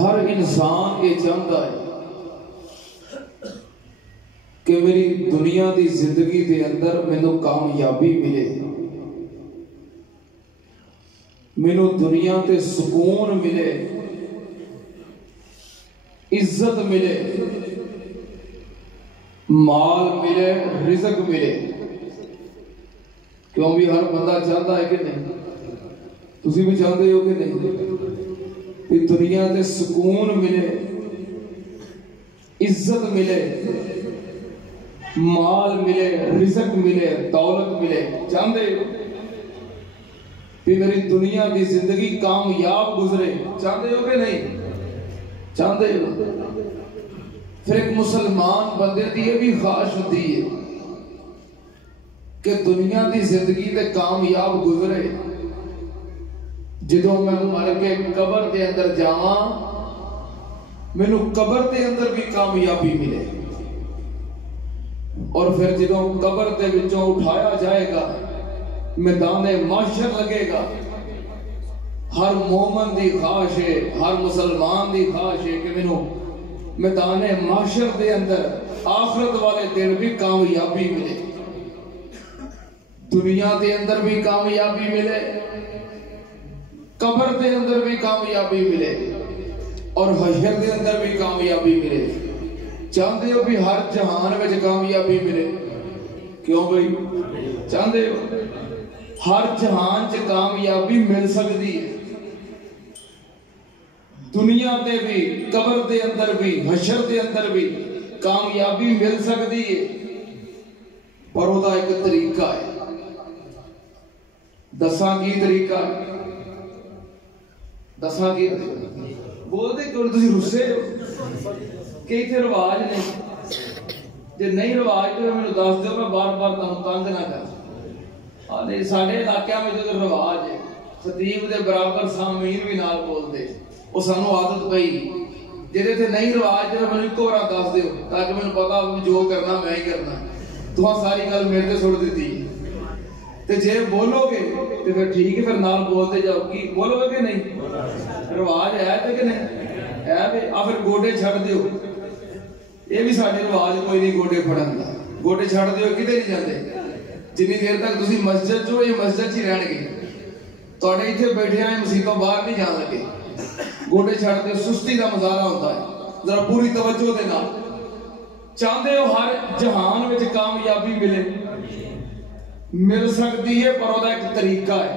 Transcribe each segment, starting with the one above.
ہر انسان یہ چاہتا ہے کہ میری دنیا دی زندگی دے اندر مینوں کامیابی ملے، مینوں دنیا تے سکون ملے، عزت ملے، مال ملے، رزق ملے۔ کیوں بھی ہر بندہ چاہتا ہے کہ نہیں؟ تسی بھی چاہتے ہو کہ نہیں کہ دنیا تے سکون ملے، عزت ملے، مال ملے، رزق ملے، دولت ملے؟ چاہتے ہو کہ میری دنیا کی زندگی کامیاب گزرے؟ چاہتے ہو کہ نہیں؟ چاہتے ہو؟ پھر ایک مسلمان بندے دی یہ بھی خواہش ہوتی ہے کہ دنیا کی زندگی تے کامیاب گزرے، جدوں میں مر کے قبر دے اندر جاواں مینوں قبر دے اندر بھی کامیابی ملے، اور پھر جدوں قبر دے وچوں اٹھایا جائے گا، میدان محشر لگے گا، ہر مومن دی خواہش ہے، ہر مسلمان دی خواہش ہے کہ مینوں میدان محشر دے اندر آخرت والے دن بھی کامیابی ملے، دنیا دے اندر بھی کامیابی ملے، قبر دے اندر بھی کامیابی ملے، اور حشر دے اندر بھی کامیابی ملے۔ چاہتے ہو بھی ہر جہان میں کامیابی ملے؟ کیوں بھائی چاہتے ہو؟ ہر جہان چ کامیابی مل سکتی ہے، دنیا تے بھی، قبر دے اندر بھی، حشر دے اندر بھی کامیابی مل سکتی ہے، پر وہ دا ایک طریقہ ہے۔ دساں کی طریقہ ہے؟ دساں کی بولتے کیوں تسی رسے ہو کہ اتنے رواج نہیں؟ جے نہیں رواج تو میں دس دیو، میں بار بار تنگ نہ کر۔ ساڈے علاقے میں جو رواج ہے، خطیب دے برابر سامعین بھی نال بولتے، وہ سانو عادت پئی۔ جہدے تے نہیں رواج تے میں ایک بار دس دیو تاکہ میں پتا جو کرنا میں ہی کرنا، تو ساری گل میرے تے چھوڑ دیتی۔ تے جے بولو گے تے پھر ٹھیک ہے، پھر نال بولتے جاؤ۔ کی بولو گے کہ نہیں؟ رواج ہے تے کہ نہیں ہے؟ پھر گوڈے چھڑ دیو، یہ بھی سارے رواج کوئی نہیں گوڈے پھڑن دا۔ گوڈے چھڑ دیو کدے نہیں جاندے، جنی دیر تک تسی مسجد چو یہ مسجد ہی رہن گے، تواڈے ایتھے بیٹھے ہیں مسیتوں باہر نہیں جان لگے۔ گوڈے چھڑ دیو، سستی دا مظاہرہ ہوتا ہے، ذرا پوری توجہ دے نال۔ چاہتے ہو ہر جہان وچ کامیابی ملے؟ مل سکتی ہے، پر وہ ایک طریقہ ہے۔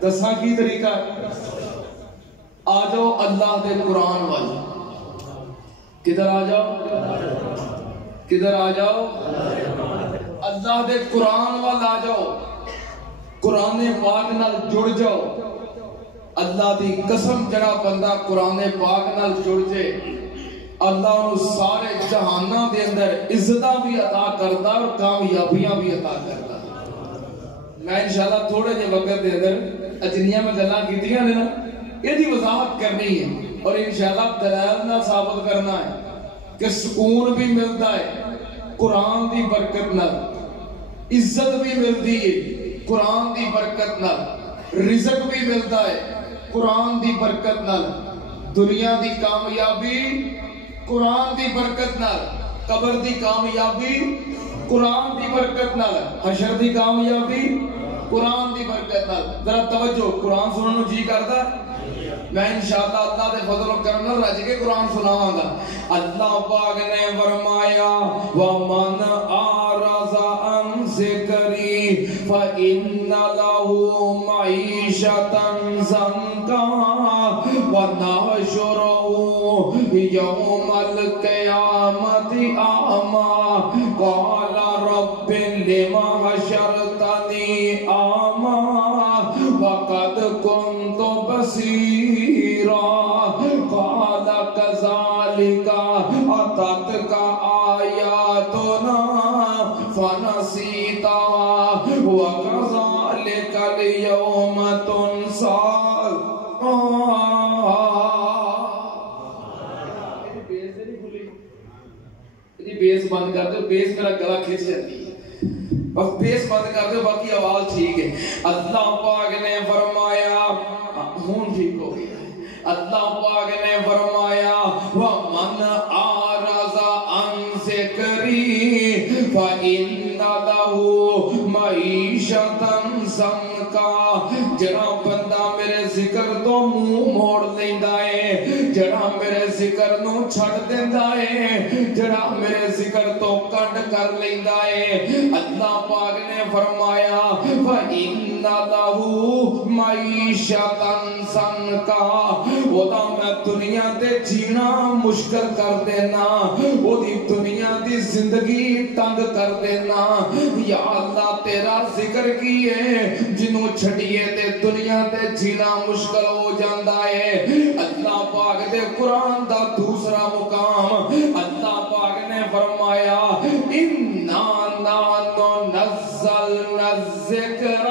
دساں کی طریقہ ہے؟ آ جاؤ اللہ دے قرآن وال۔ کدھر آ جاؤ؟ کدھر آ جاؤ؟ اللہ دے قرآن وال آ جاؤ، قرآن پاک نال جڑ جاؤ۔ اللہ دی قسم جڑا بندہ قرآن پاک نال جڑ جے، اللہ انہوں سارے جہاناں دے اندر عزتاں بھی عطا کرتا اور کامیابیاں بھی عطا کرتا۔ میں انشاءاللہ تھوڑے جے وقت دے اندر اجنیاں میں گلاں کیتیاں نے نا، یہ دی وضاحت کرنی ہے، اور انشاءاللہ دلائل نہ ثابت کرنا ہے کہ سکون بھی ملتا ہے قرآن دی برکت نال، عزت بھی ملتی ہے قرآن دی برکت نال، رزق بھی ملتا ہے قرآن دی برکت نال، دنیا دی کامیابی قرآن دی برکت نال، قبر دی کامیابی قرآن دی برکت نال، حشر دی کامیابی قرآن دی برکت نال۔ ذرا توجہ، قرآن سننے جی کرتا ہے؟ میں انشاءاللہ اللہ دے فضل و کرم نال رج کے قرآن سناواں گا۔ اللہ پاک نے فرمایا وَمَنْ أَعْرَضَ عَنْ ذِكْرِي فَإِنَّ لَهُ مَعِيشَةً ضَنكًا وَنَحْشُرُهُ يَوْمَ الْقِيَامَةِ أَعْمَى قَالَ رَبِّ لِمَ حَشَرْتَنِي أَعْمَى وَقَدْ كُنْتُ بَصِيرًا قَالَ كَذَلِكَ أَتَتْكَ آيَاتُنَا فَنَسِيتَهَا وَكَذَلِكَ الْيَوْمَ تُنسَى۔ بیس بند کر دو، بیس میرا گلا کھچ جاتی ہے، بس بیس بند کر دو، باقی آواز ٹھیک ہے۔ اللہ پاک نے فرمایا، ہون ٹھیک ہو گیا، اللہ پاک نے فرمایا وَمَنْ أَعْرَضَ عَنْ ذِكْرِي فَإِنَّ لَهُ مَعِيشَةً ضَنْكًا جڑا بندہ میرے ذکر تو منہ موڑ لیندا ہے، جڑا میرے ذکر نو چھڑ دیندا ہے، جڑا میرے ذکر تو کنڈ کر لیندا ہے، اللہ پاک نے فرمایا فَإِنَّ لَهُ مَعِيشَةً ضَنْكًا وہ دا میں دنیا تے جینا مشکل کر دینا، وہ دی دنیا دی زندگی تنگ کر دینا۔ یا اللہ تیرا ذکر کیے جنوں چھڑیے تے دنیا تے جینا مشکل ہو جاندہ ہے۔ اللہ پاک دے قرآن دا دوسرا مقام اللہ پاک نے فرمایا اِنَّا نَحْنُ نَزَّلْنَا الذِّكْرَ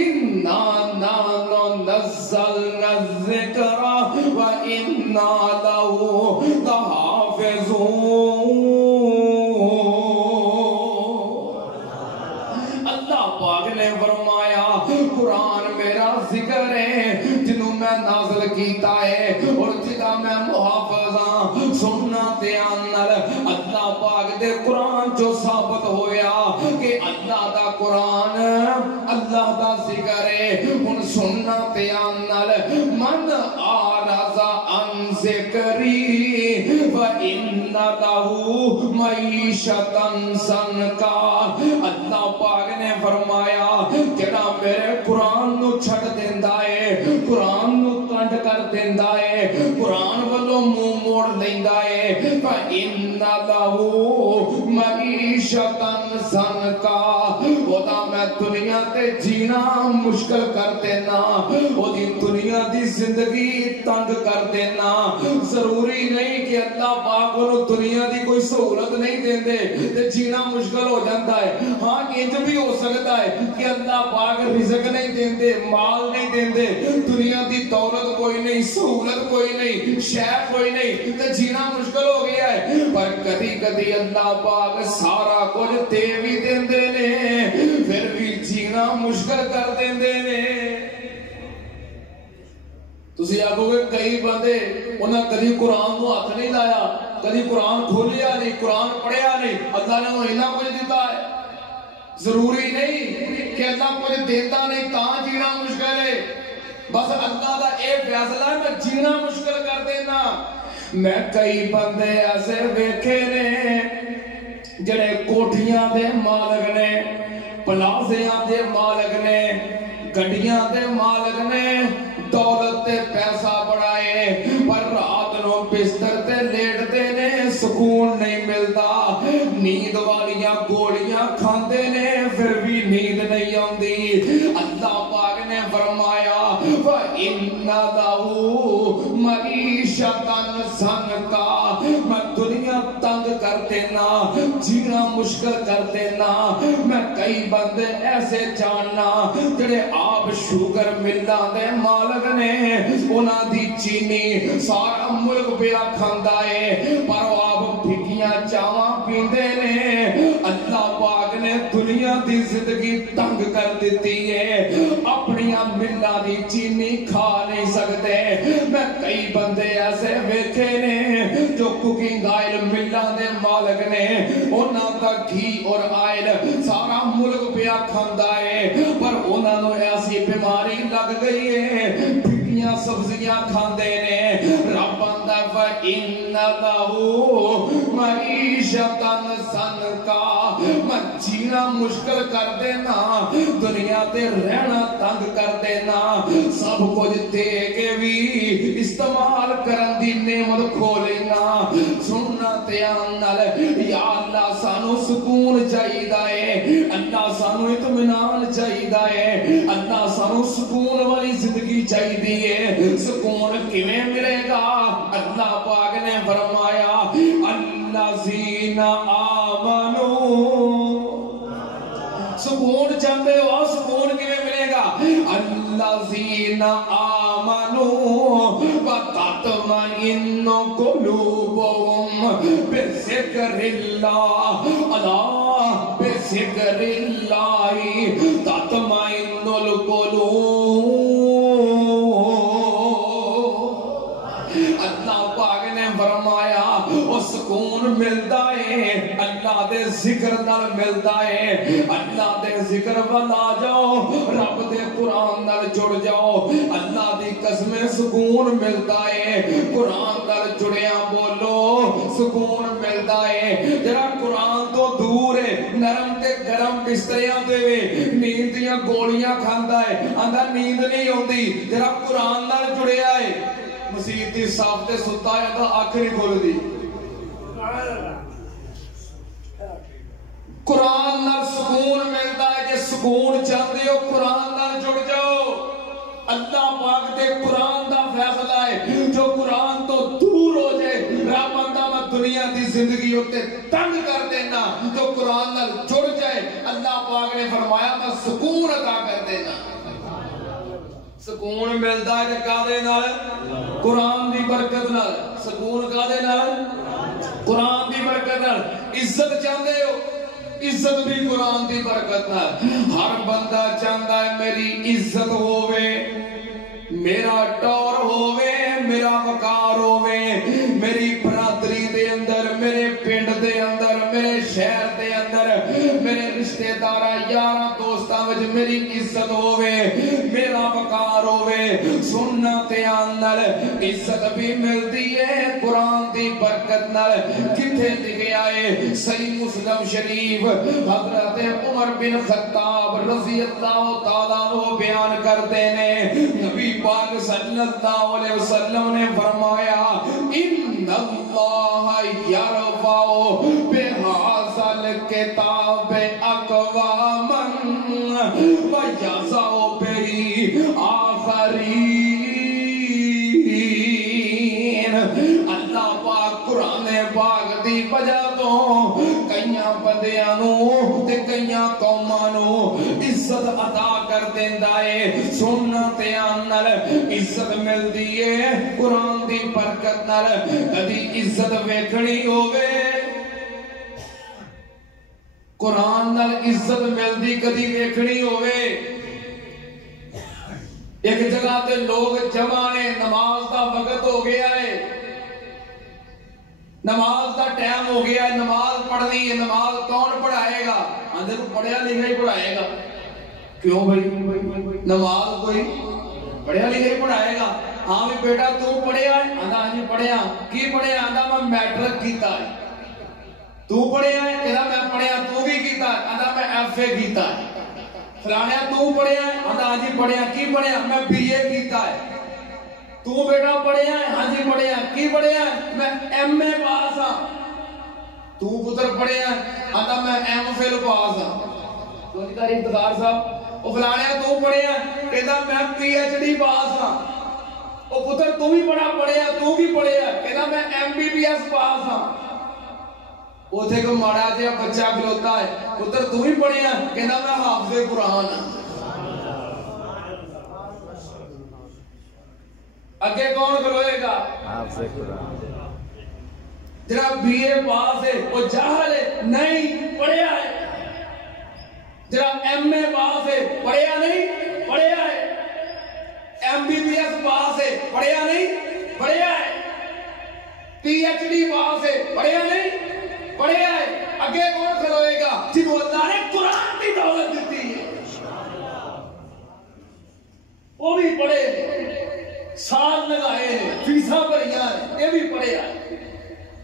اِنَّا نَحْنُ نَزَّلْنَا الذِّكْرَ وَإِنَّا لَهُ لَحَافِظُونَ۔ اللہ پاک نے فرمایا قرآن میرا ذکر ہے جنہوں میں نازل کیتا ہے اور جنہوں میں محافظ ہاں۔ سننا تیانل اللہ پاک دے قرآن جو ثابت ہویا کہ اللہ دا قرآن اللہ دا ذکر ہے۔ ان سننا تیانل من آرز عن ذکری فَإِنَّ لَهُ مَعِيشَةً ضَنْكًا اللہ پاک نے فرمایا جڑا میرے قرآن نو چھڑ دیندا ہے، قرآن نو کنڈ کر دیندا ہے، قرآن والوں منہ موڑ لیندا ہے فَإِنَّ لَهُ مَعِيشَةً ضَنْكًا وہ دا میں دنیا تے جینا مشکل کر دینا، وہ دی دنیا دی زندگی تنگ کر دینا۔ ضروری نہیں کہ اللہ پاک انہوں دنیا دی کوئی سہولت نہیں دیندے تے جینا مشکل ہو جاتا ہے۔ ہاں انج بھی ہو سکتا ہے کہ اللہ پاک رزق نہیں دیندے، مال نہیں دیندے، دنیا دی دولت کوئی نہیں، سہولت کوئی نہیں، شہر کوئی نہیں تے جینا مشکل ہو گیا ہے، پر کدی کدی اللہ پاک سارا کچھ دے بھی دیندے نے پھر بھی جینا مشکل کر دیندے نے۔ تسی آگو گے کئی بندے انہاں کدی قرآن کو ہاتھ نہیں لایا، کدی قرآن کھولیا نہیں، قرآن پڑھیا نہیں، اللہ نے وہ اتنا کچھ دیتا ہے۔ ضروری نہیں کہ اللہ کچھ دیتا نہیں تاں جینا مشکل ہے، بس اللہ دا ایک فیصلہ ہے میں جینا مشکل کر دینا۔ میں کئی بندے ایسے ویکھے نے جڑے کوٹھیاں دے مالک نے، پلازیاں دے مالک نے، گڈیاں دے مالک نے، دولت تے پیسہ بڑھائے پر رات نو بستر تے لیٹتے نے سکون نہیں ملتا، نیند والیاں گولیاں کھاندے نے پھر بھی نیند نہیں آندی۔ اللہ پاک نے فرمایا وَإِنَّ لَهُ مَعِيشَةً ضَنْكًا میں دنیا تنگ کر دینا، جینا مشکل کر دینا۔ میں کئی بندے ایسے جاننا جڑے آپ شوگر ملاں دے مالک نے، انہاں دی چینی سارا ملک پیا کھاندا ہے پر آپ بھگیاں چاواں پیندے نے۔ اللہ پاک نے دنیا دی زندگی تنگ کر دیتی ہے، اپنیاں ملاں دی چینی کھا نہیں سکتے۔ میں کئی بندے ایسے ویکھے نے جو کوکنگ آئل ملاں دے مالک نے، انہاں دا گھی اور آئل سارا ملک پیا کھاندا ہے پر انہاں نو ایسی بیماری لگ گئی ہے پھٹیاں سبزیاں کھاندے نے۔ رب آندا وَإِنَّ لَهُ مَعِيشَةً ضَنْكًا میں جینا مشکل کر دینا، دنیا تے رہنا تنگ کر دینا، سب کچھ دے کے بھی استعمال کرن دی نعمت کھو لینا۔ سننا تیان نال یا اللہ سانو سکون چاہیدا ہے، اللہ سانو اطمینان چاہیدا ہے، اللہ سانو سکون والی زندگی چاہیدی ہے۔ سکون کیویں ملے گا؟ اللہ پاک نے فرمایا الذین آمنوا سکون چاہتے ہو سکون کیویں ملے گا؟ الذین آمنوا وتطمئن قلوبهم بذکر اللہ الا بذکر اللہ تطمئن القلوب۔ اللہ اللہ پاک نے فرمایا وہ سکون ملتا ہے اللہ دے ذکر نال ملتا ہے اللہ دے ذکر والا جاؤ رب دے قرآن نال جڑ جاؤ اللہ دی قسم سکون ملتا ہے قرآن نال جڑیا بولو سکون ملتا ہے جڑا قرآن تو دور ہے نرم تے گرم بستریاں دے نیند دیاں گولیاں کھاندا ہے آندا نیند نہیں ہوندی جڑا قرآن نال جڑیا ہے مسجد دی صاف تے ستا ہے آندا اکھ نہیں کھلدی قرآن نال سکون ملتا ہے جے سکون چاہتے ہو قرآن نال جڑ جاؤ اللہ پاک دے قرآن دا فیصلہ ہے جو قرآن تو دور ہو جائے رب آندا میں دنیا دی زندگی ہوتے تنگ کر دینا جو قرآن نال جڑ جائے اللہ پاک نے فرمایا میں سکون عطا کر دینا سکون ملتا ہے کادے نال قرآن دی برکت نال سکون کادے نال قرآن دی برکت نال عزت چاہتے ہو عزت بھی قرآن دی برکت نال ہر بندہ چاہتا ہے میری عزت ہووے میرا ٹور ہووے میرا وقار ہووے میری برادری دے اندر میرے پنڈ دے اندر میرے شہر دے اندر میرے رشتہ دار یاراں دوستاں وچ میری عزت ہووے میرا وقار ہووے سننا تے نال عزت بھی ملتی ہے قرآن دی برکت نال کتھے لکھیا ہے صحیح مسلم شریف حضرت عمر بن خطاب رضی اللہ تعالیٰ عنہ بیان کرتے ہیں نبی پاک صلی اللہ علیہ وسلم نے فرمایا ان اللہ یرفع بہذا الکتاب اقواما ویضع بہ آخرین اللہ پاک قرآن پاک دی وجہ تو کئیاں بندیاں نو تے کئیاں قوماں نو عزت عطا کر دیندا ہے سننا تے نال عزت ملدی ہے قرآن دی برکت نال کدی عزت ویکھنی ہووے قرآن نال عزت ملدی کدی ویکھنی ہووے ایک جگہ تے لوگ جمع نے نماز دا وقت ہو گیا ہے نماز دا ٹائم ہو گیا ہے نماز پڑھنی ہے نماز کون پڑھائے گا اندر پڑھیا لکھا ہی پڑھائے گا کیوں بھائی نماز کوئی پڑھیا لکھا ہی پڑھائے گا ہاں بھی بیٹا تو پڑھیا ہے آندا ہاں جی پڑھیا کی پڑھیا آندا میں میٹرک کیتا ہے تو پڑھیا ہے کہدا میں پڑھیا تو بھی کیتا ہے آندا میں ایف اے کیتا ہے فلانا تو پڑھیا ہے آندا ہاں جی پڑھیا کی پڑھیا میں بی اے کیتا ہے تو بیٹا پڑھیا ہے ہاں جی پڑھیا کی پڑھیا ہے میں ایم اے پاس ہاں تو پتر پڑھیا ہے آندا میں ایم فل پاس ہاں تو نہیں تعریف دار صاحب او فلانا تو پڑھیا ہے کہدا میں پی ایچ ڈی پاس ہاں او پتر تو بھی بڑا پڑھیا تو بھی پڑھیا کہدا میں ایم بی بی ایس پاس ہاں اوتھے کو ماڑا جہا بچہ کھلوتا ہے پتر تو بھی پڑھیا کہدا میں حافظ قرآن ہاں اگے کون کھلوئے گا حافظ قرآن جرا بی اے پاس ہے وہ جاہل ہے نہیں پڑھیا ہے جرا ایم اے پاس ہے پڑھیا نہیں پڑھیا ہے ایم بی بی ایس پاس ہے پڑھیا نہیں پڑھیا ہے پی ایچ ڈی پاس ہے پڑھیا نہیں پڑھیا ہے اگے کون کھلوئے گا جنہوں اللہ نے قرآن کی دولت دیتی ہے وہ بھی پڑھے سال لگائے فیسا بھریا یہ بھی پڑھے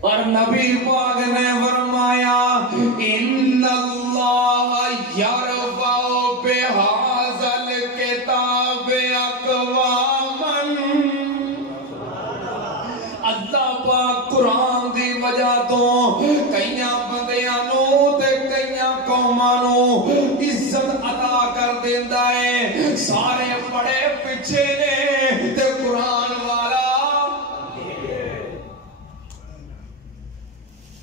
اور نبی پاک نے فرمایا ان اللہ یرفع بہذا الکتاب اقواما اللہ پاک قرآن دی وجہ تو کئیاں بندیاں نو تے کئیاں قوماں نو عزت عطا کر دیندا ہے سارے بڑے پیچھے نے تے قرآن والا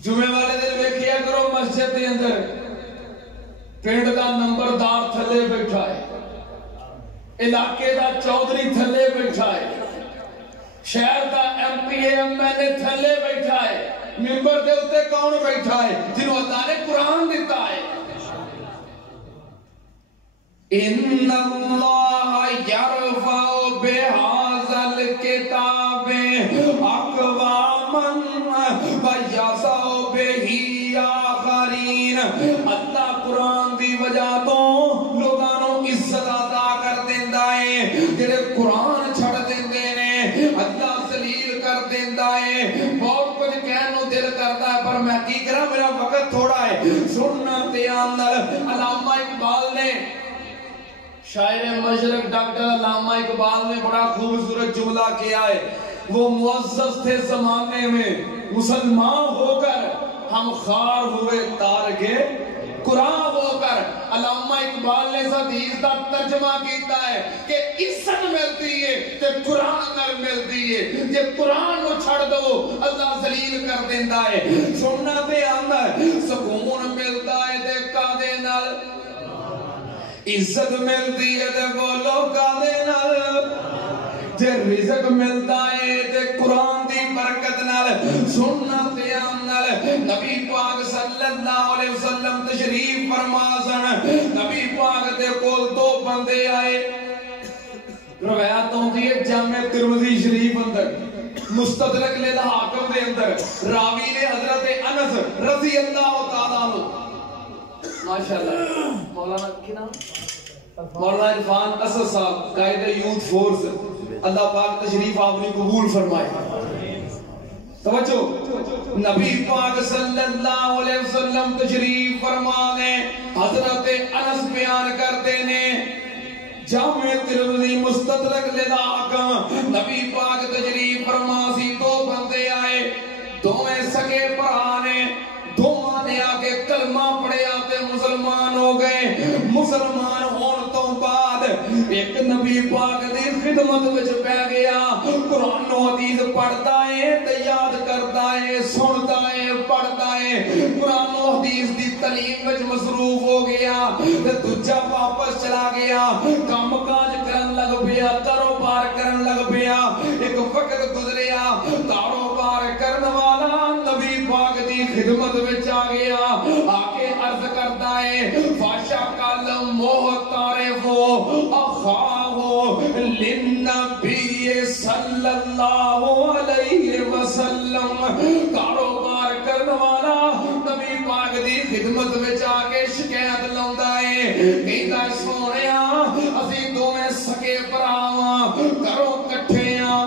جمعے والے دن ویکھیا کرو مسجد دے اندر پنڈ دا نمبردار تھلے بیٹھا ہے علاقے دا چودھری تھلے بیٹھا ہے شہر دا M P M L A تھلے بیٹھا ہے ممبر دے اوتے کون بیٹھا ہے جنہوں اللہ نے قرآن دیتا ہے ان اللہ یرفع بہذا الکتاب اقواما کر دیندہ ہے. بہت کچھ کہنے کو دل کرتا ہے پر میں کی کرا میرا وقت تھوڑا ہے. سننا تے اندر علامہ اقبال نے شاعر مشرق ڈاکٹر علامہ اقبال نے بڑا خوبصورت جملہ کیا ہے. وہ معزز تھے زمانے میں مسلمان ہو کر ہم خار ہوئے تارکے قرآن ہو کر. علامہ اقبال نے اس حدیث کا ترجمہ کیتا ہے کہ عزت ملتی ہے تے قرآن نال ملتی ہے. جے قرآن کو چھڑ دو اللہ ذلیل کر دیندہ ہے. سننا تے اندر سکون ملتا ہے تے کادے نال عزت ملتی ہے تے بولو کادے نال تے رزق ملتا ہے تے قرآن دی برکت نال. سننا تے اندر نبی پاک صلی اللہ علیہ وسلم تشریف فرما سن. نبی پاک دے کول دو بندے آئے. روایت ہوندی ہے جامع ترمذی شریف اندر مستدرک للحاکم دے اندر راوی نے حضرت انس رضی اللہ تعالیٰ عنہ ماشاءاللہ مولانا کی نام مولانا عرفان اسد صاحب قائد یوتھ فورس اللہ پاک تشریف آپ نے قبول فرمائے. توجہ نبی پاک صلی اللہ علیہ وسلم تشریف فرمانے حضرت انس بیان کرتے نے جامع ترمذی مستدرک للحاکم نبی پاک تشریف فرما سی. دو بندے آئے دوویں سگے بھرا نے دوواں نے آ کے کلمہ پڑھیا تے مسلمان ہو گئے. مسلمان ہون تو بعد ایک نبی پاک دی خدمت وچ بیٹھ گیا. قرآن و حدیث پڑھتا ہے تے یاد کرتا ہے سنتا ہے پڑھتا ہے. قرآن و حدیث دی تعلیم وچ مصروف ہو گیا تے دوجا واپس چلا گیا. کام کاج کرن لگ پیا کاروبار کرن لگ پیا. ایک وقت گزریا کاروبار کرن والا نبی پاک دی خدمت وچ آ گیا. آ کے عرض کرتا ہے فاشقل محترف اخاہ للنبی صلی اللہ علیہ وسلم. کاروبار کرن والا نبی پاک دی خدمت وچ آ کے شکایت لاوندا ہے کہندا سونیا اسی دوویں سکے بھراواں گھروں کٹھے ہاں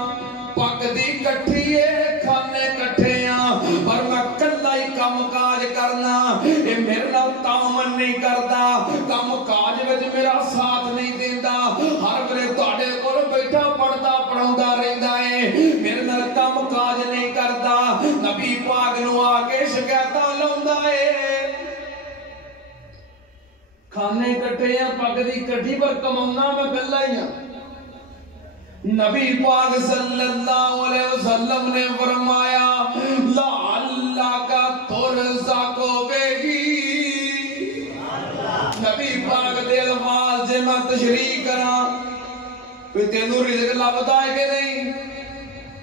پگ دی کٹھی ہے کھانے کٹھے ہاں پر میں کلا ہی کام کاج کرنا اے میرے نال تعاون نہیں کردا کام کاج وچ میرا ساتھ نہیں دیندا. ہر ویلے تہاڈے کول بیٹھا پڑھدا پڑھاوندا رہندا ہے میرے نال کام کاج نہیں کردا. نبی پاک نو آ کے شکایتاں لاوندا ہے کھانے کٹھے ہیں پگ دی کٹھی پر کماؤنا میں کلا ہی ہاں. نبی پاک صلی اللہ علیہ وسلم نے فرمایا لعلک ترزق بہی. نبی پاک دے الفاظ سے میں تشریح کراں کہ تینوں رزق لبدا ہے کہ نہیں.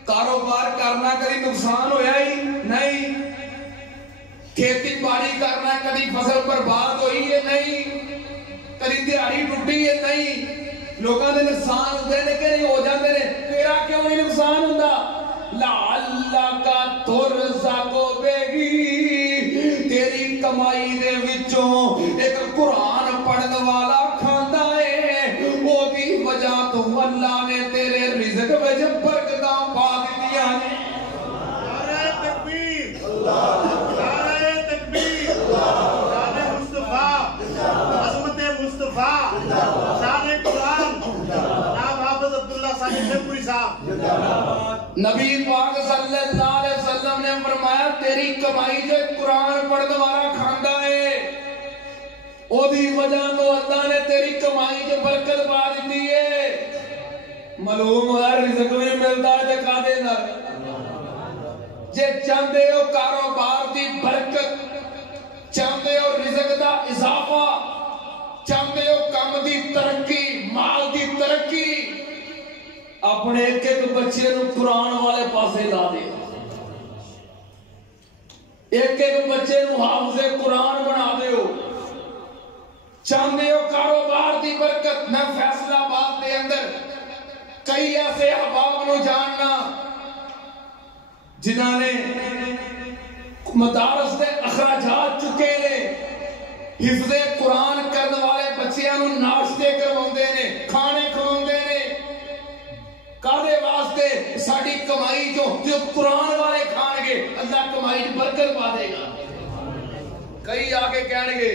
کاروبار کرنا کبھی نقصان ہویا ہی نہیں. کھیتی باڑی کرنا کبھی فصل برباد ہوئی ہے نہیں. کبھی دیہڑی ٹوٹی ہے نہیں. لوگاں دے نقصان ہوندے نے کہ نہیں ہو جاندے نے تیرا کیوں نہیں نقصان ہوندا. لعلک ترزق بہی تیری کمائی دے وچوں ایک قرآن پڑھن والا کھاندا ہے او دی وجہ تو اللہ نے تیرے رزق وچ برکتاں پا دتیاں نے. نعرہ تکبیر اللہ نعرہ تکبیر اللہ شان مصطفی عظمت مصطفی شان قرآن جناب حافظ عبداللہ صاحب شیخپوری صاحب. نبی پاک صلی اللہ علیہ وسلم نے فرمایا تیری کمائی جو قرآن پڑھنے والا کھاندا ہے او دی وجہ تو اللہ نے تیری کمائی جو برکت پا دیتی ہے. معلوم ہوا رزق بھی ملتا ہے تے کادے نال. جے چاہندے ہو کاروبار دی برکت چاہندے ہو رزق دا اضافہ چاہندے ہو کام دی ترقی مال دی ترقی اپنے ایک ایک بچے نو قرآن والے پاسے لا دے. ایک ایک بچے نو حافظ قرآن بنا دے ہو. چاہندے ہو کاروبار دی برکت. میں فیصل آباد دے اندر کئی ایسے احباب نو جاننا جنہاں نے مدارس دے اخراجات چکے نے حفظ قرآن کرنے والے بچیاں نو ناشتے کرواندے نے کھانے کھواندے نے کادے واسطے ساری کمائی جو قرآن والے کھان گے اللہ کمائی برکت پا دے گا. کئی آگے کہنے گے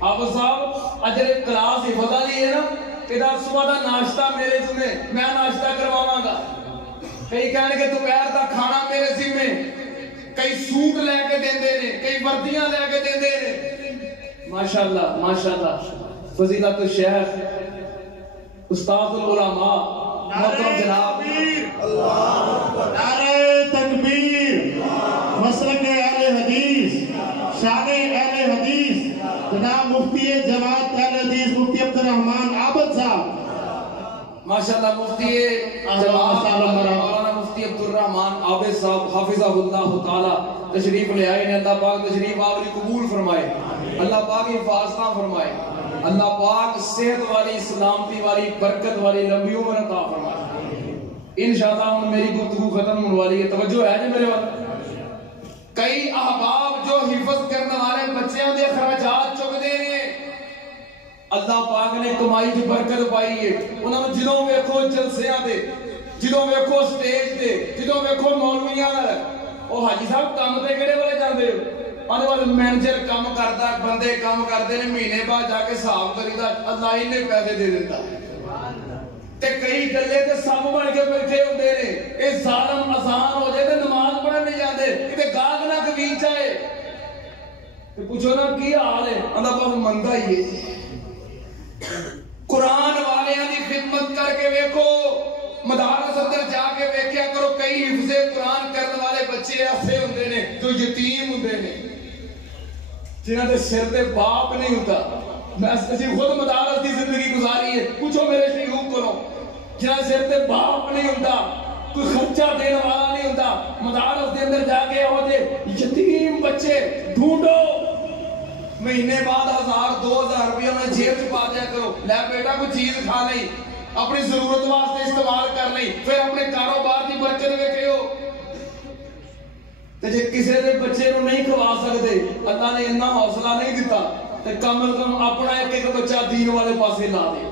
آپ صاحب اجر کلاس حفظ والی ہے نا کہ صبح دا ناشتہ میرے ذمہ میں ناشتہ کرواواں گا. کئی کہنے گے دوپہر دا کھانا میرے ذمہ. کئی سوٹ لے کے دیندے نے کئی وردیاں لے کے دیندے نے. ماشاءاللہ ماشاءاللہ فضیلت الشیخ استاد العلماء محترم جناب نعرہ تکبیر مسلک اہل حدیث شان اہل حدیث جناب مفتی جماعت اہل حدیث مفتی عبدالرحمن عابد صاحب ماشاءاللہ مفتی جماعت مولانا مفتی عبدالرحمن عابد صاحب حافظہ اللہ تعالی تشریف لے آئے نے. اللہ پاک تشریف آوری قبول فرمائے. اللہ پاک حفاظت فرمائے. اللہ پاک صحت والی سلامتی والی برکت والی لمبی عمر عطا فرمائے. انشاءاللہ ہم میری گفتگو ختم ہونے والی ہے. توجہ ہے جی میرے وقت. کئی احباب جو حفظ کرنے والے بچیاں دے خراجات چکدے نے اللہ پاک نے کمائی کی برکت پائی ہے. انہاں نوں جدوں ویکھو جلسیاں تے جدوں ویکھو سٹیج تے جدوں ویکھو مولویاں او حاجی صاحب کام تے کیڑے والے جاندے ہو آدھے والے مینیجر کام کرتا ہے بندے کام کرتے ہیں مہینے بعد جا کے حساب کریدا اللہ انہیں پیسے دے دیتا تے کئی گلے تے سب بن کے بیٹھے ہوندے نے. اے ظالم اذان ہو جائے تے نماز پڑھن نہیں جاندے کتے گاہک نہ کبیچ آئے تے پوچھو نا کی حال ہے اللہ بہت مندا ہی ہے. قرآن والیاں دی خدمت کر کے ویکھو مدارس اندر جا کے ویکھیا کرو کئی حفظ قرآن کرنے والے بچے ایسے ہوندے نے جو یتیم ہوندے نے جنہاں دے سر تے باپ نہیں ہوتا. میں خود مدارس دی زندگی گزاری ہے. پوچھو میرے شیوخ کو جنہاں سر تے باپ نہیں ہوتا کوئی خرچہ دینے والا نہیں ہوتا. مدارس دے اندر جا کے ہو جے یتیم بچے ڈھونڈو مہینے بعد 1000-2000 روپیہ میں جیب چ پا دیا کرو. لے بیٹا کوئی چیز کھا لئی اپنی ضرورت واسطے استعمال کر لئی پھر اپنے کاروبار کی برکت ویکھو. تے جے کسے دے بچے نوں نہیں کھوا سکدے اللہ نے اتنا حوصلہ نہیں دیتا تے کم از کم اپنا ایک بچہ دین والے پاسے لا دے.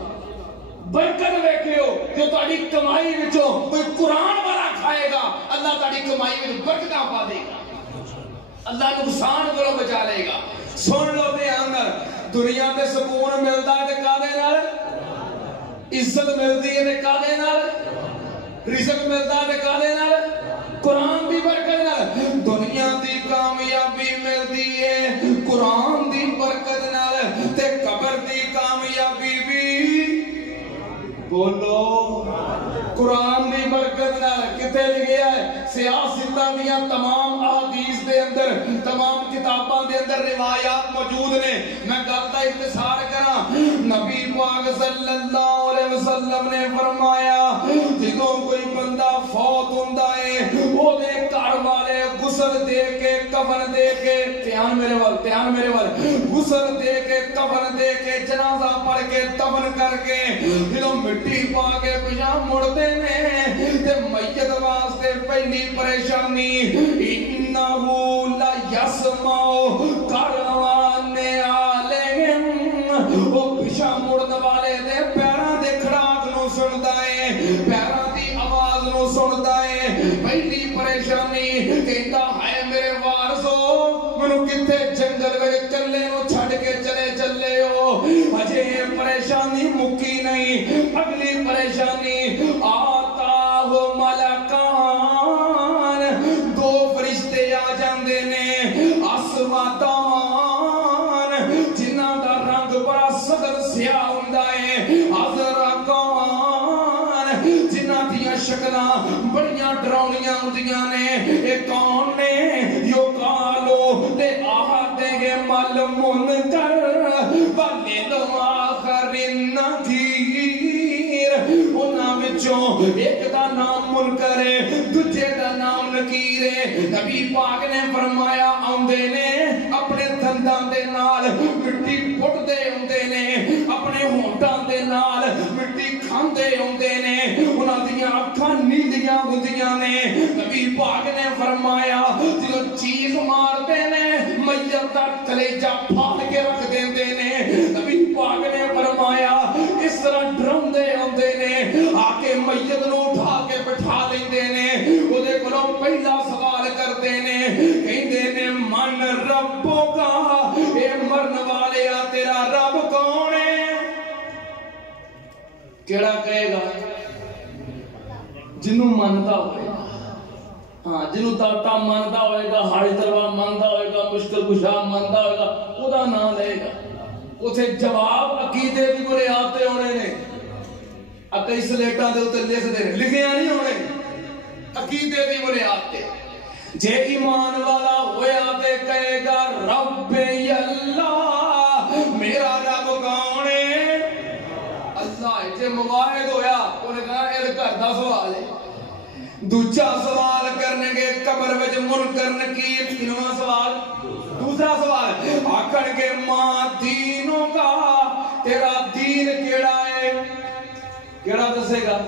برکت ویکھو جو تہاڈی کمائی وچوں کوئی قرآن والا کھائے گا اللہ تہاڈی کمائی وچ برکتاں پا دے گا. اللہ نقصان کو بچا لے گا. سن لو دھیان نال دنیا تے سکون ملدا ہے تے کادے نال عزت ملدی ہے تے کادے نال رزق ملدا ہے تے کادے نال قرآن دی برکت نال. دنیا دی کامیابی ملدی ہے قرآن دی برکت نال تے قبر دی کامیابی بھی بولو قرآن دی برکت نال. کتے لکھیا ہے سیاستاں دیاں تمام احادیث دے اندر تمام کتاباں دے اندر روایات موجود نے. میں گل دا اختصار کراں. نبی پاک صلی اللہ علیہ وسلم نے فرمایا جدوں کوئی بندہ فوت ہوندا ہے او دے گھر والے غسل دے کے کفن دے کے دھیان میرے وال غسل دے کے کفن دے کے جنازہ پڑھ کے دفن کر کے جدوں مٹی پا کے پیچھے مڑدے نے تے میت واسطے پہلی پریشانی انہو لا یسمع کروان علیہم وہ پیچھے مڑن والے دے پیراں دے کھڑاک نو سندا ہے پیراں دی آواز نو سندا ہے. پہلی پریشانی کہندا ہے میرے وارثو مینوں کتے جنگل وچ کلے نو چھڈ کے چلے ہو. اجے پریشانی مکی نہیں. اگلی پریشانی آتا ہو ملکان دو فرشتے آ جاندے نے اسودان جنہاں دا رنگ بڑا سخت سیاہ ہوندا ہے ازرقان جنہاں دیاں شکلاں بڑیاں ڈراؤنیاں ہوندیاں نے. اے کون نے یو کالو تے آہدیں گے مل منکر بلیل آخرین نکیر. انہاں وچوں ایک دا نام منکر ہے دوجے دا نام نکیر ہے. نبی پاک نے فرمایا آندے نے اپنے دنداں دے نال مٹی پٹدے ہوندے نے اپنے ہونٹاں دے نال مٹی کھاندے ہوندے نے انہاں دیاں اکھاں نیلیاں ہوندیاں نے. نبی پاک نے فرمایا جدوں چیخ مارتے نے میت دا کلیجہ پھاڑ کے رکھ دیندے نے. نبی پاک نے فرمایا اس طرح ڈراؤندے ہوندے نے آ کے میت نو اٹھا کے بٹھا لیندے نے کرتے نے کہندے نے من ربوں کا اے مرن والے تیرا رب کون ہے کیڑا کہے گا جنوں منتا ہوئے گا ہاں جنوں داتا منتا ہوئے گا ہاڑی تلوا منتا ہوئے گا مشکل کشا منتا ہوئے گا او دا نام لے گا اتھے جواب عقیدے کی بنیاد تے ہونے نے کئی سلیٹاں دے اوتے لکھ دے لکھیا نہیں ہونے عقیدے کی بنیاد تے جے ایمان والا ہویا تے کہے گا رب اللہ میرا رب کون ہے اللہ جے مواحد ہویا انہیں کہا اے گھر دا سوال ہے دوجا سوال کرنے گے قبر وچ منکر نکیر کنواں سوال دوسرا سوال آکھن گے ماں دینوں کا تیرا دین کیڑا ہے کیڑا دسے گا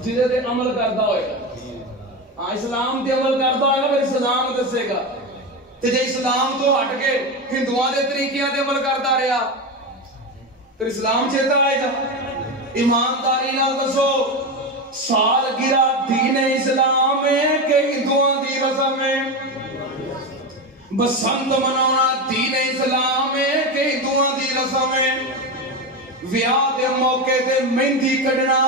جدے تے عمل کرتا ہوئے گا اسلام تے عمل کرتا ہوئے گا پھر اسلام دسے گا تے جے اسلام تو ہٹ کے ہندوؤں دے طریقیاں تے عمل کرتا رہا پھر اسلام چیتا آئے گا ایمانداری نال دسو سالگرہ دین اسلام ہے کہ ہندوؤں دی رسم ہے بسنت مناونا دین اسلام ہے کہ ہندوؤں دی رسم ہے ویاہ دے موقع تے مہندی کڈنا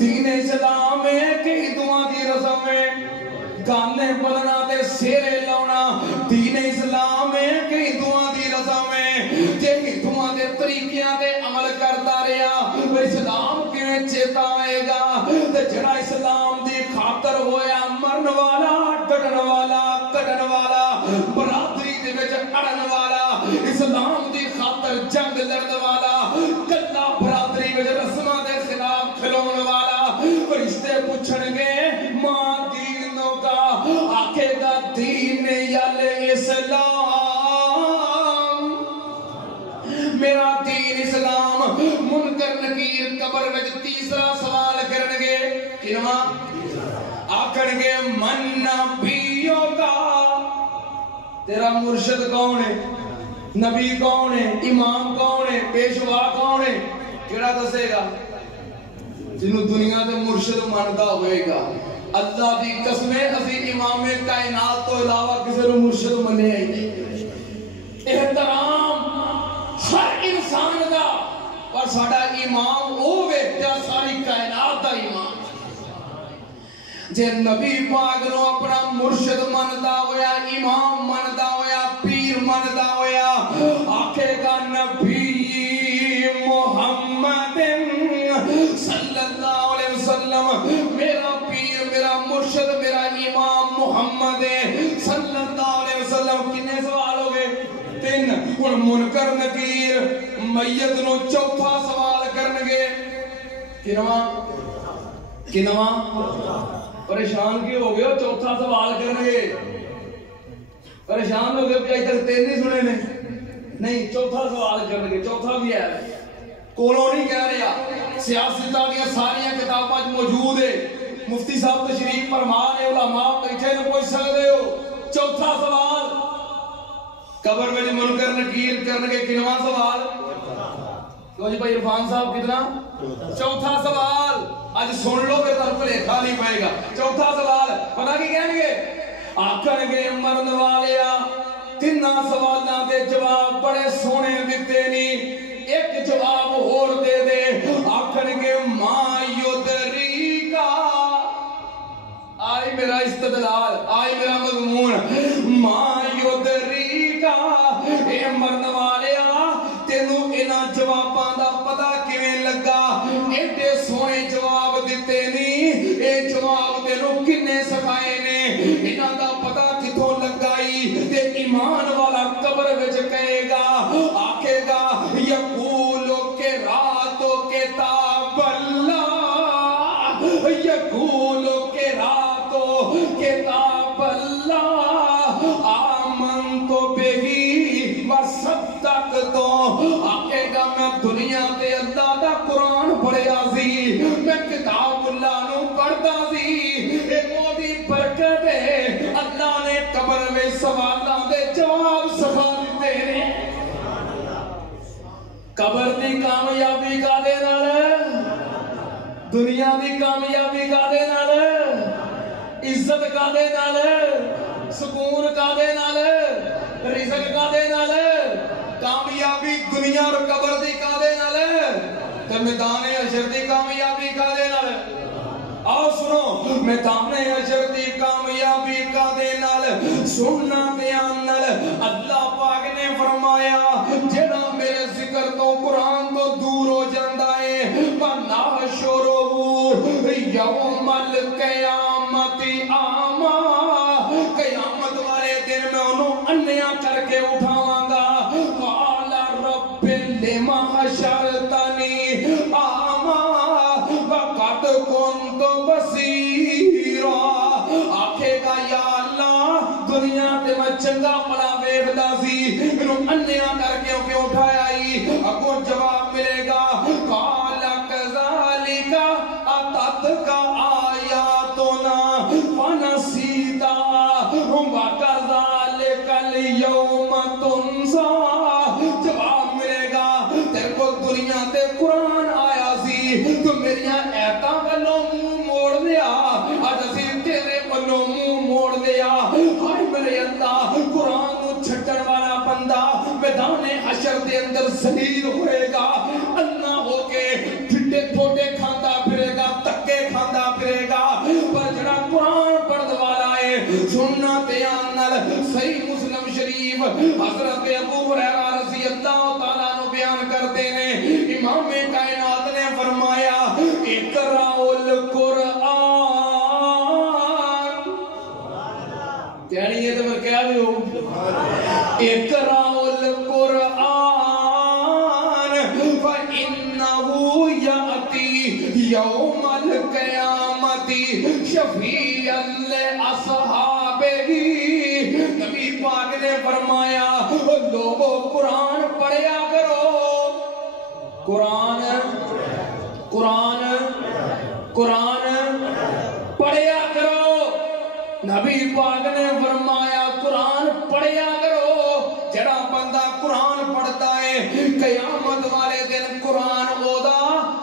دین اسلام ہے کہ ہندوؤں دی رسم ہے گانے پڑھنا تے سیرے لاؤنا دین اسلام ہے کہ ہندوؤں دی رسم ہے جے ہندوؤں دے طریقیاں تے عمل کرتا رہا پھر اسلام کیویں چیتا آئے گا تے جڑا اسلام دی خاطر ہویا مرن والا ڈٹن والا کڈن والا برادری دے وچ اڑن والا اسلام دی خاطر جنگ لڑن والا کلا برادری وچ رسماں دے خلاف کھلون والا فرشتے پوچھن گے ماں دینوں کا آکھے گا دین یل اسلام میرا دین اسلام منکر نکیر قبر وچ تیسرا سوال کرن گے کنواں آکھن گے من نبیوں کا تیرا مرشد کون ہے نبی کون ہے امام کون ہے پیشوا کون ہے کیڑا دسے گا جنہوں دنیا دے مرشد مانتا ہوئے گا اللہ دی قسمیں اسی امام کائنات تو علاوہ کسی نے مرشد منے ہی نہیں احترام ہر انسان دا اور ساڑا امام ہوئے کیا ساری کائنات دا امام جے نبی پاک نو اپنا مرشد مندا ہویا امام مندا ہویا پیر مندا ہویا آکھے گا نبی محمد صلی اللہ علیہ وسلم میرا پیر میرا مرشد میرا امام محمد صلی اللہ علیہ وسلم کنے سوال ہو گئے تین ان منکر نکیر میت نو چوتھا سوال کرنگے کنواں پریشان کی ہو گئے چوتھا سوال کرنگے پریشان ہو گئے بھی آج تک تین نہیں سنے نے نہیں چوتھا سوال کرنگے چوتھا بھی ہے کولونی کہہ رہا سیاستہ دیا ساریاں کتابات موجود ہے مفتی صاحب تشریف فرمان ہے علماء بیٹھے نے پوچھ سکتے ہو چوتھا سوال قبر میں منکر نکیر کرنے کے کنواں سوال تو جی بھائی عرفان صاحب کتنا چوتھا سوال آج سن لو کہ طرف لکھا نہیں پائے گا چوتھا سوال پتہ کی کہیں گے آکھن گے مرن والیا تینہ سوالنا دے جواب بڑے سونے دیتے نہیں ایک جواب اور دے دے آکھن گے ماں یدری کا آئی میرا استدلال آئی میرا مضمون ماں یدری کا اے مرن والیا تینوں انہاں جواباں دا پتہ کیویں لگا ایڈے سونے جواب دیتے نہیں اے جواب تینوں کنے سکھائے نے انہاں دا پتہ کتھوں لگائی تے ایمان والا قبر وچ کہے گا آکھے گا یقولو کہ راتو کتاب اللہ یقولو کہ راتو کتاب اللہ آمن تو بہی وصدقتو آکھے گا میں دنیا تے اللہ دا قرآن پڑھیا سی میں کتاب اللہ نو پڑھتا سی اے موڈی برکت ہے اللہ نے قبر میں سوالوں دے جواب سکھا دیتے ہیں قبر دی کامیابی کا دے نال دنیا دی کامیابی کا دے نال عزت کا دے نال سکون کا دے نال رزق کا دے نال کامیابی دنیا اور قبر دی کا دے نال تے میدان حشر دی کامیابی کا دے نال آؤ سنو میدان حشر دی کامیابی کا دے نال سننا بیان نال اللہ پاک نے فرمایا جڑا میرے ذکر تو قرآن تو دور ہو جاندا ہے وَنَحْشُرُهُ يَوْمَ الْقِيَامَةِ أَعْمَىٰ قیامت والے دن میں انہوں انیا کر کے اٹھاواں گا قَالَ رَبِّ لِمَ حَشَرْتَنِي أَعْمَىٰ وَقَدْ كُنْتُ بَصِيرًا آکھے گا یا اللہ دنیا تے میں چنگا بڑا ویکھدا سی انہوں انیا کر کے اٹھایا ہی اگوں جواب ملے گا قَالَ كَذَلِكَ أَتَتْكَ آيَاتُنَا فَنَسِيتَهَا وَكَذَلِكَ الْيَوْمَ تُنسَىٰ جواب ملے گا تیرے کو دنیا تے قرآن آیا سی تو میریاں ایتاں والوں منہ موڑ لیا آج اسی تیرے والوں منہ موڑ لیا ہائے میرے اللہ قرآن کو چھٹن والا بندہ میدان حشر دے اندر ذلیل ہوئے گا انا ہو کے ٹھڈے ٹھوڈے کھاندا پھرے گا تکے کھاندا پھرے گا پر جڑا قرآن پڑھن والا ہے سننا بیان نال صحیح مسلم شریف حضرت ابو ہریرہ رضی اللہ تعالیٰ عنہ بیان کرتے ہیں امام کائنات نے فرمایا اقرأوا القرآن کہنی ہے تو میں کہہ بھی ہوں اقرأوا القرآن فإنه يأتي يوم القيامة شفيعا لأصحابه نبی پاک نے فرمایا لوگوں قرآن پڑھیا کرو قرآن پڑھیا کرو نبی پاک نے فرمایا قرآن پڑھیا کرو جڑا بندہ قرآن پڑھتا ہے قیامت والے دن قرآن اودا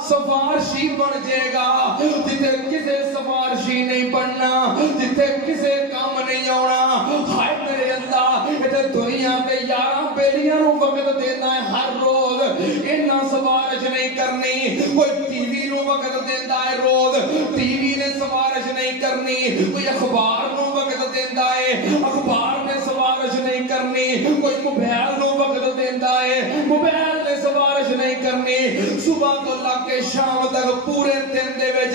سفارشی بن جائے گا جتے کسے سفارشی نہیں بننا جتے کسے کام نہیں ہونا ہائے میرے اللہ تے دنیا تے یاراں بیلیاں نو وقت دینا ہے ہر روز انہاں سفارش نہیں کرنی کوئی ٹی وی نو وقت دینا ہے روز ٹی وی نے سفارش نہیں کرنی کوئی اخبار نو وقت دینا ہے اخبار نے سفارش نہیں کرنی کوئی موبائل نو وقت دینا ہے موبائل نے سفارش نہیں کرنی صبح تو لگ کے شام تک پورے دن دے وچ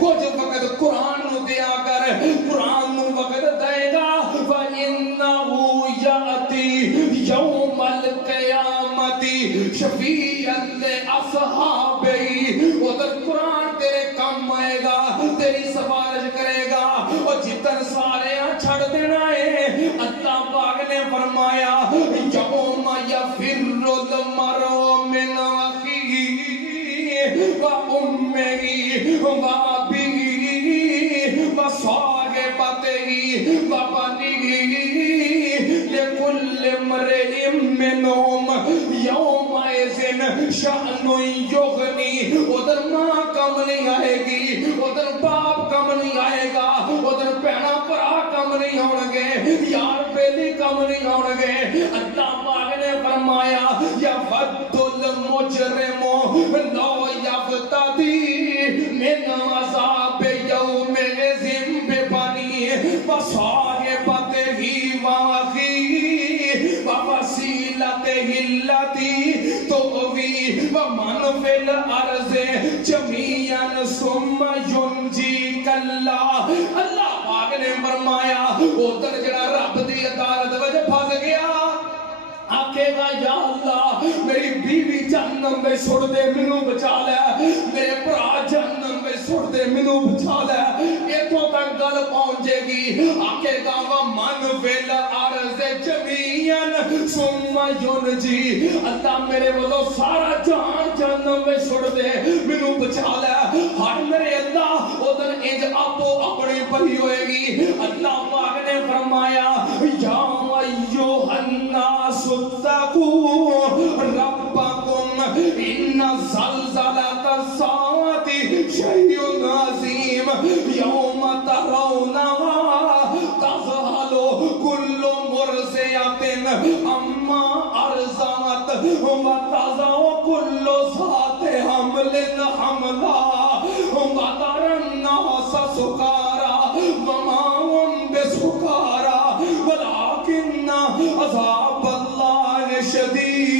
کچھ وقت قرآن نو دیا کر قرآن نو وقت دے گا وَإِنَّهُ يَأْتِي يَوْمَ الْقِيَامَةِ شَفِيعًا لِأَصْحَابِهِ ادھر قرآن تیرے کام آئے گا تیری سفارش کرے گا اور جتن سارے چھڑ دینا ہے اللہ پاک نے فرمایا یوم یفر المرء من اخیہ وامہ وابیہ وصاحبتہ وبنیہ لکل امرئ منہم یومئذ شأن یغنی ادھر ماں کم نہیں آئے گی ادھر باپ کم نہیں آئے گا ادھر پہنا پرا کم نہیں ہونگے یار بیلی کم نہیں ہونگے اللہ پاک نے فرمایا یفد المجرم لو یفتدی من عذاب یومئذ ببنیہ وصاحبتہ واخیہ وفصیلتہ التی تؤوی ومن فی الارض جمیعا ثم ینجیک اللہ اللہ پاک نے فرمایا ادھر جڑا رب دی عدالت وچ پھس گیا آکھے گا یا اللہ میری بیوی جہنم میں سڑ دے منو بچا لے میرے برا جہنم میں سڑ دے منو بچا لے ایتھوں تک گل پہنچے گی آکھے گا ومن فی الارض جمیعا ثم ینجی اللہ میرے والو سارا جہان جہنم میں سڑ دے منو بچا لے ہر میرے اللہ ادھر انج آپو اپنی پری ہوئے گی اللہ پاک نے فرمایا یا ایوہ الناس اتقوا ربکم ان زلزلۃ الساعۃ شیء عظیم یوم ترونها تذہل عذاب اللہ شدید۔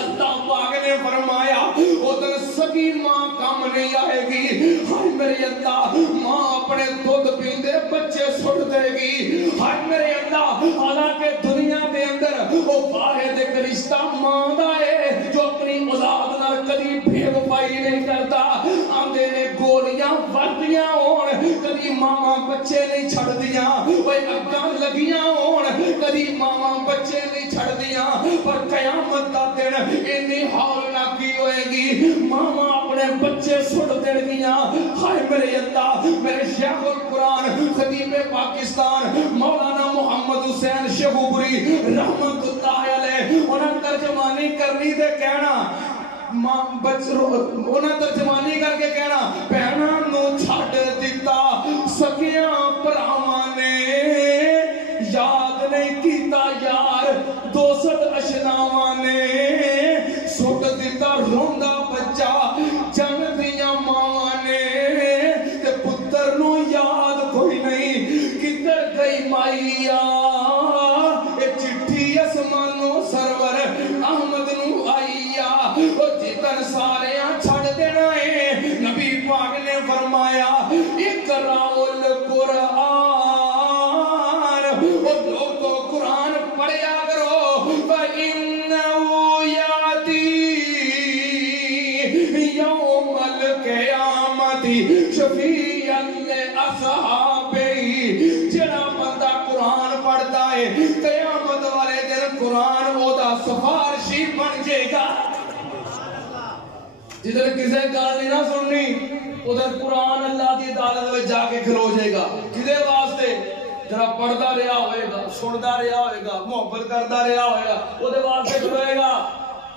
اللہ پاک نے فرمایا ادھر سکی ماں کم نہیں آئے گی، ہائے میرے اللہ ماں اپنے دودھ پیندے بچے سٹ دے گی، ہائے میرے اللہ حالانکہ دنیا دے اندر وہ واحد ایک رشتہ ماں دا ہے جو اپنی اولاد نال کدی بے وفائی نہیں کرتا، آندے نے گولیاں وردیاں ہون کدی ماما بچے نہیں چھڑ دیاں، وہ اگاں لگیاں ہون کدی ماما بچے نہیں چھڑ دیاں، پر قیامت دا دن انی ہولناکی ہوئے گی ماما اپنے بچے سٹ دے گیاں۔ ہائے میرے اللہ میرے شیخ القرآن خطیب پاکستان مولانا محمد حسین شہوبری رحمت اللہ علیہ انہاں ترجمانی کرنی دے کہنا انہاں ترجمانی کر کے کہنا بہناں نو چھڈ دتا سکیاں بھراواں نے، یاد نہیں کیتا یار دوست اشناواں نے، سٹ دتا روندا بچہ جن دیاں ماواں نے، تے پتر نو یاد کوئی نہیں کدھر گئی مائیا، اے چٹھی اسمانوں سرور احمد نو آئیا، او جتن سارے چھڑ دینا ہے، نبی پاک نے فرمایا اقرا القرآن، او لوگ تو قرآن پڑھیا کرو، فَإِنَّهُ يَأْتِي يَوْمَ الْقِيَامَةِ شَفِيعًا لِأَصْحَابِهِ، جڑا بندہ قرآن پڑھتا ہے قیامت والے دن قرآن او دا سفارشی بن جائے گا۔ جدھر کسے گل نہیں نہ سننی ادھر قرآن اللہ دی عدالت میں جا کے کھلو جائے گا، کسے واسطے جڑا پڑھدا رہا ہوئے گا، سندا رہا ہوئے گا، محبت کردا رہا ہوئے گا، وہ دے واسطے کھلوئے گا۔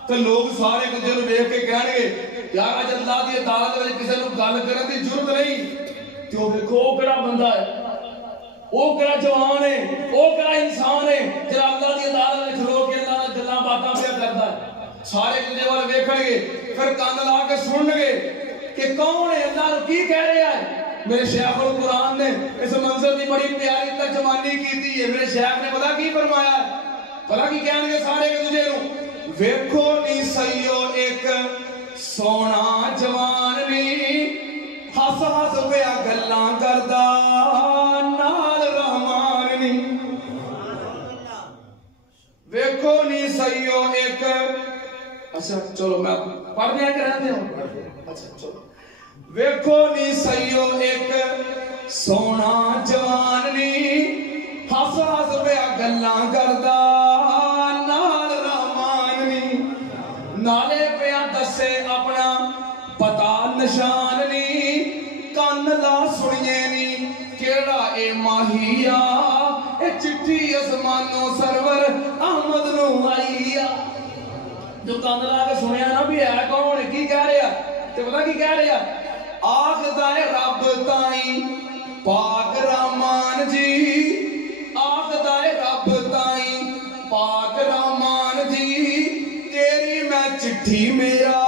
تو لوگ سارے کچھ نوں ویکھ کے کہن گے یار اج اللہ دی عدالت میں کسے نوں گل کرن دی ضرورت نہیں، کیوں ویکھو او کیڑا بندہ ہے، او کیڑا جوان ہے، او کیڑا انسان ہے جڑا اللہ دی عدالت میں کھلو کے اللہ نال گلاں باتاں پیا کردا ہے۔ سارے کدے وال ویکھن گے پھر کان لا کے سنن گے کہ کون ہے اللہ نوں کی کہہ رہا ہے۔ میرے شیخ القرآن نے اس منظر دی بڑی پیاری ترجمانی کیتی ہے، میرے شیخ نے پتہ کی فرمایا ہے، پتہ کی کہن گے سارے ایک دوجے نوں ویکھو نی سیو ایک سونا جوان نی ہس ہس پیا گلاں کردا نال رحمان نی، ویکھو نی سیو ایک، اچھا چلو میں پڑھ دیا کہ رہتے ہوں، اچھا چلو، ویکھو نی سیو ایک سونا جوان نی ہس ہس پیا گلاں کردا نال رحمان نی، نالے پیا دسے اپنا پتا نشان نی، کان لا سنیے نی کیڑا اے ماہیا، اے چٹھی اسمانوں سرور احمد نو آئیا۔ جو کان لا کے سنیا نا بھی ہے کون ہے، کی کہہ رہا ہے، تے پتہ کی کہہ رہا ہے، آخدا ہے رب تائیں پاک رحمان جی، آخدا ہے رب تائیں پاک رحمان جی، تیری میں چٹھی میرا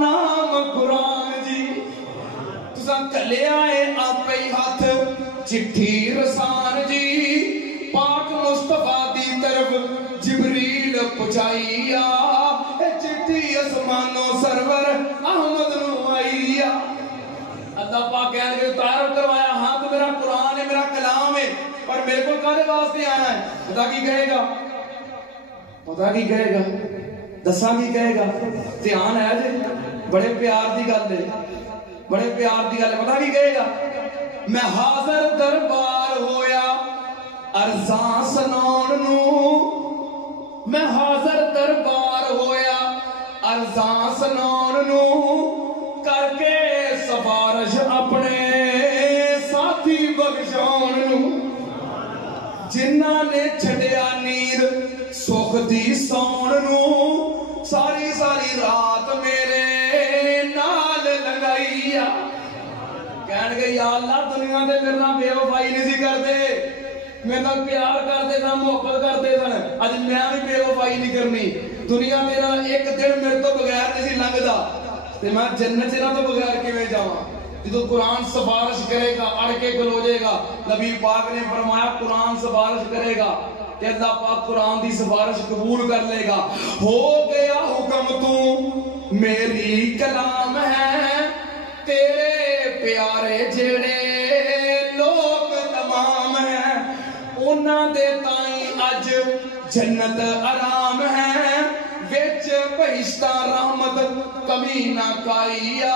نام قرآن جی، تساں کلیا ہے آپ ہی ہاتھ چٹھی رسان جی، پاک مصطفیٰ دی طرف جبریل پہنچائیا، اے چٹھی اسمانوں سرور احمد نو آئیا۔ اللہ پاک کہنے کے تعارف کروایا، ہاں تو میرا قرآن ہے، میرا کلام ہے، پر میرے کو کہنے واسطے آنا ہے، پتہ کی کہے گا، پتہ کی کہے گا، دساں کی کہے گا، دھیان ہے جی، بڑے پیار دی گل ہے، بڑے پیار دی گل ہے، پتہ کی کہے گا، میں حاضر دربار ہویا ارزاں سنان نو، میں حاضر دربار ہویا ارزاں سنان نو، کر کے سفارش اپنے ساتھی بخشان نو، جنہاں نے چھڑیا نیند سکھ دی سون نو، ساری ساری رات میرے نال لگائیا۔ کہن گے یا اللہ دنیا دے میرے نال بے وفائی نہیں سی کرتے، میرے نال پیار کرتے سن، محبت کرتے سن، اج میں بھی بے وفائی نہیں کرنی، دنیا میرا ایک دن میرے تو بغیر نہیں سی لنگدا، تے میں جنت انہاں تو بغیر کیویں جاواں۔ جدو قرآن سفارش کرے گا اڑ کے کھلوجے گا. نبی پاک نے فرمایا قرآن سفارش کرے گا کہ اللہ پاک قرآن دی سفارش قبول کر لے گا. ہو گیا حکم تو میری کلام ہے تیرے پیارے جڑے لوگ تمام ہیں انہاں دے تائیں اج جنت آرام ہے وچ بہشتہ رحمت کمی نہ کائیا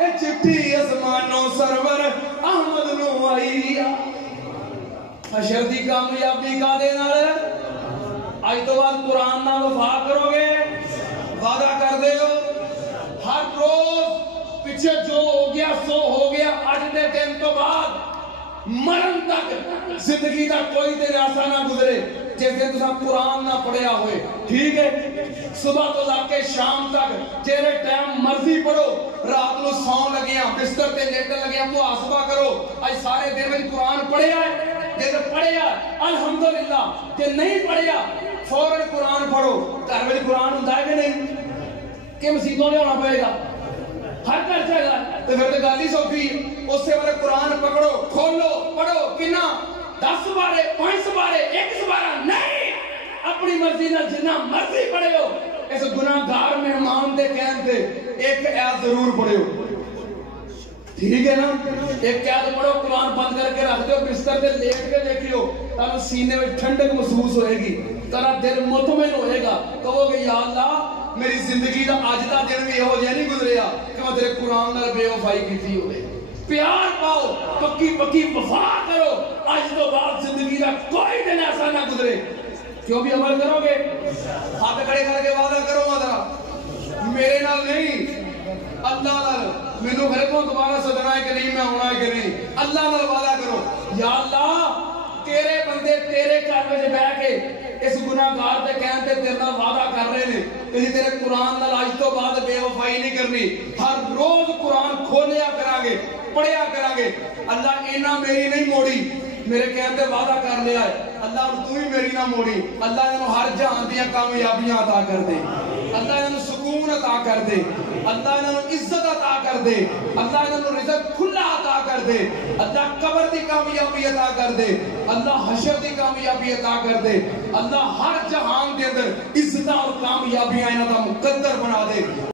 اے چٹھی ازمانو سرور احمد نو آئیا. حشر دی کامیابی کا دے نال اج تو بعد قرآن نہ وفا کرو گے وعدہ کر دے ہو ہر روز پیچھے جو ہو گیا سو ہو گیا اج دے دن تو بعد مرن تک زندگی کا کوئی دن ایسا نہ گزرے جس دن تسا قرآن نہ پڑھیا ہوئے. ٹھیک ہے صبح تو لا کے شام تک جیرے ٹائم مرضی پڑھو رات نو سون لگیاں بستر تے لیٹن لگیاں محاسبہ کرو اج سارے دن میں قرآن پڑھیا ہے. جے پڑھیا الحمدللہ جے نہیں پڑھیا فوراً قرآن پڑھو. گھر میں قرآن ہوندا ہے کہ نہیں کہ مسیتوں لے آنا پڑے گا ہر گھر چاہے گا تو پھر تو گل ہی سوکھی. اس سے والے قرآن پکڑو کھولو پڑھو کنا 10 بارے 5 بارے 1 بارہ نہیں اپنی مرضی نہ جنہ مرضی پڑھے ہو. اس گناہگار مہمان دے کہن تے ایک آیت ضرور پڑھے ہو. ٹھیک ہے نا ایک آیت پڑھو قرآن بند کر کے رکھ دو بستر تے لیٹ کے دیکھیو تانوں سینے میں ٹھنڈک محسوس ہوئے گی تیرا دل مطمئن ہوئے گا. کہو گے یا اللہ میری زندگی دا اج دا دن بھی ہو جائے نہیں گزریا کہ میں تیرے قرآن نال بے وفائی کیتی ہوئے. پیار پاؤ پکی پکی وفا کرو اج تو بعد زندگی دا کوئی دن ایسا نہ گزرے. کیوں بھی عمل کرو گے ہاتھ کھڑے کر کے وعدہ کرو ذرا میرے نال نہیں اللہ نال مینوں گھر کو دوبارہ سدنا ہے کہ نہیں میں ہونا ہے کہ نہیں اللہ نال وعدہ کرو. یا اللہ تیرے بندے تیرے گھر میں بیٹھ کے اس گناہگار تے کہن تے تیرے نال وعدہ کر رہے نے کہ تیرے قرآن نال اج تو بعد بے وفائی نہیں کرنی ہر روز قرآن کھولیا کران گے پڑھیا کران گے. اللہ اینا میری نہیں موڑی میرے کہن تے وعدہ کر لیا ہے اللہ تو ہی میری نہ موڑی. اللہ انہوں ہر جہان دیاں کامیابیاں عطا کر دے اللہ انہوں سکون عطا کر دے اللہ انہوں عزت عطا کر دے اللہ انہوں رزق کھلا عطا کر دے اللہ قبر دی کامیابی عطا کر دے اللہ حشر دی کامیابی عطا کر دے اللہ ہر جہان دے اندر عزت اور کامیابیاں انہاں دا مقدر بنا دے.